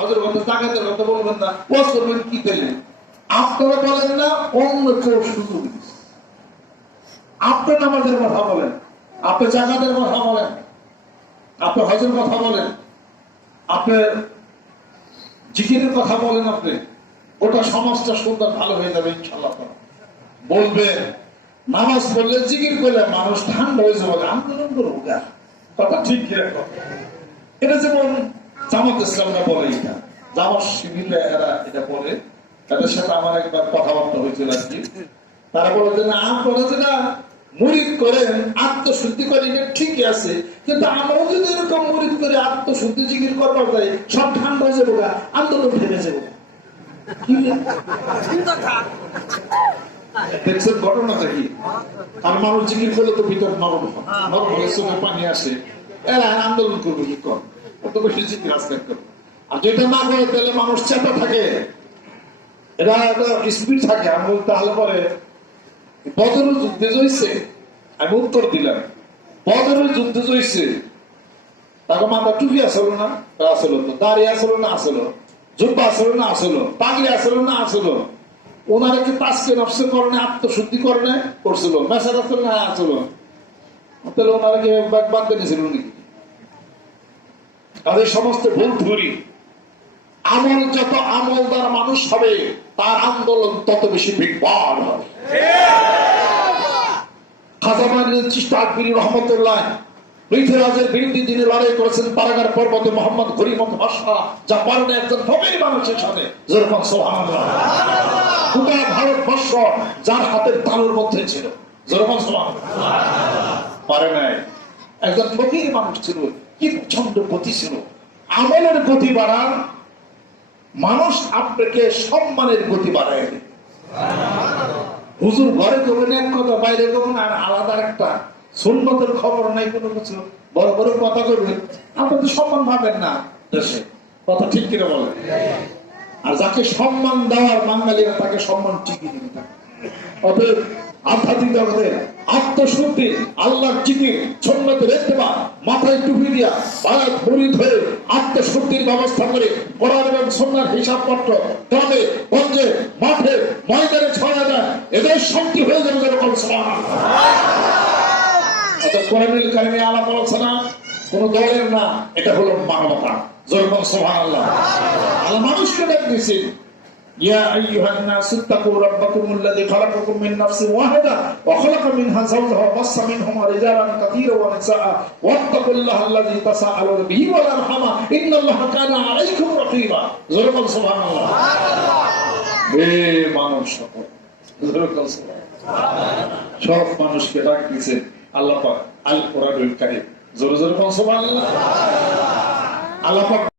হজের কথা জাকাতের কথা বলবেন না, ওয়াজ করবেন কি পেলেন? আপনারা বলেন না অন্য কেউ সুযোগ দিচ্ছে। আপনি নামাজের কথা বলেন, আপনি জাকাতের কথা বলেন, আপনি হজের কথা বলেন, আপনি জিকিরের কথা বলেন, আপনি গোটা সমাজটা সুন্দর ভালো হয়ে যাবে ইনশাআল্লাহ। বলবে নামাজ পড়লে জিকির করলে মানুষ ঠান্ডা হয়ে যাবে, আন্দোলন করবো কথা ঠিক কিরকম? এটা যেমন জামাত ইসলামরা বলে, এটা জামাত শিবির এরা এটা বলে, তাদের সাথে আমার একবার কথাবার্তা হয়েছিল আর কি। তারা বলে যে না, আপনারা যেটা মুরিদ করেন আত্মশুদ্ধি করেন ঠিকই আছে, কিন্তু আমরাও যদি এরকম মুরিদ করে আত্মশুদ্ধি জিকির করবার যাই সব ঠান্ডা হয়ে যাবো, আন্দোলন থেমে যাবো। দেখছেন ঘটনাটা কি? আর মানুষ জিকির করলে তো ভিতর নরম হলে চোখে পানি আসে, এরা আন্দোলন করবে কি কর, অত বেশি জিকির আজকাল করবে। আর যেটা না করে তাহলে মানুষ চেপে থাকে, এটা একটা স্পিড থাকে। আমি তাহলে পরে বদরের যুদ্ধে জয়ছে, আমি উত্তর দিলাম বদরের যুদ্ধে জয়ছে, তাকে মাথা টুপি আসলো না, আসলো তো দাঁড়িয়ে আসলো না, আসলো জুব্বা আসলো না, আসলো পাগড়ি আসলো না, আসলো ওনারা কি তাজকে নফসের কারণে আত্মশুদ্ধি করণে করছিল, মেসাজ আসলো না, আসলো তাহলে ওনারা কি বাদ দিয়েছিল নাকি? তাদের সমস্ত ভুল ধরি আমল, যত আমলদার মানুষ হবে তার আন্দোলন তত বেশি বিকবার হবে। খাজা মাইনুদ্দিন চিশতি আকবরী রহমতুল্লাহ পৃথিবীরাজের বিরুদ্ধে যিনি লড়াই করেছেন পারাগার পর্বতে মোহাম্মদ গরিমত ভাষা, যা পারেন একজন ফকির মানুষের সাথে, যেরকম সুবহানাল্লাহ গোটা ভারতবর্ষ যার হাতের তালুর মধ্যে ছিল, যেরকম সুবহানাল্লাহ পারে নাই। একজন ফকির মানুষ ছিল, কি প্রচন্ড গতি ছিল, আমলের গতি বাড়ান মানুষ আপনাকে সম্মানের গতি বাড়ায়। হুজুর ঘরে করবেন এক কথা, বাইরে করবেন আর আলাদা একটা, সুন্নতের খবর নাই কোনো কিছু, বড় বড় কথা করবেন, আপনি তো সম্মান পাবেন না দেশে, কথা ঠিক কিনা বলেন? আর যাকে সম্মান দেওয়ার বাঙালিরা তাকে সম্মান ঠিকই দিবে। অতএব আধ্যাত্মিক জগতে আত্মশুদ্ধি, আল্লাহর জিকির, সুন্নতের ইত্তেবা, মাথায় টুপি দিয়া বায়াত মুরিদ হয়ে আত্মশুদ্ধির ব্যবস্থা করে কোরআন এবং সুন্নাহর হিসাবপত্র গ্রামে গঞ্জে মাঠে ময়দানে ছড়া দেয়, এদের শক্তি হয়ে যাবে যেরকম সুবহানাল্লাহ। অর্থাৎ কোরআনুল কারীমে আলাপ আলোচনা কোন দলের না, এটা হলো মানবতা, যেরকম সুবহানাল্লাহ। আল্লাহ মানুষকে ডাক দিয়েছেন, ইয়া আইয়ুহান-নাস ইত্তাকু রাব্বাকুমুল্লাযী খালাকাকুম মিন নাফসিন ওয়াহিদা ওয়া খালাকা মিনহা যাওজাহা ওয়া বাসসা মিনহুমা রিজালান কাসীরান ওয়া নিসাআ ওয়াত্তাকুল্লাহাল্লাযী তাসাআলুনা বিহি ওয়াল আরহামা ইন্নাল্লাহা কানা আলাইকুম রাকীবা, যেরকম সুবহানাল্লাহ। হে মানব সকল, যেরকম সুবহানাল্লাহ, সব মানুষকে ডাক দিয়েছেন আল্লাহ পাক আল কোরআনুল কারীম, জোরে জোরে সুবহানাল্লাহ। আল্লাহ পাক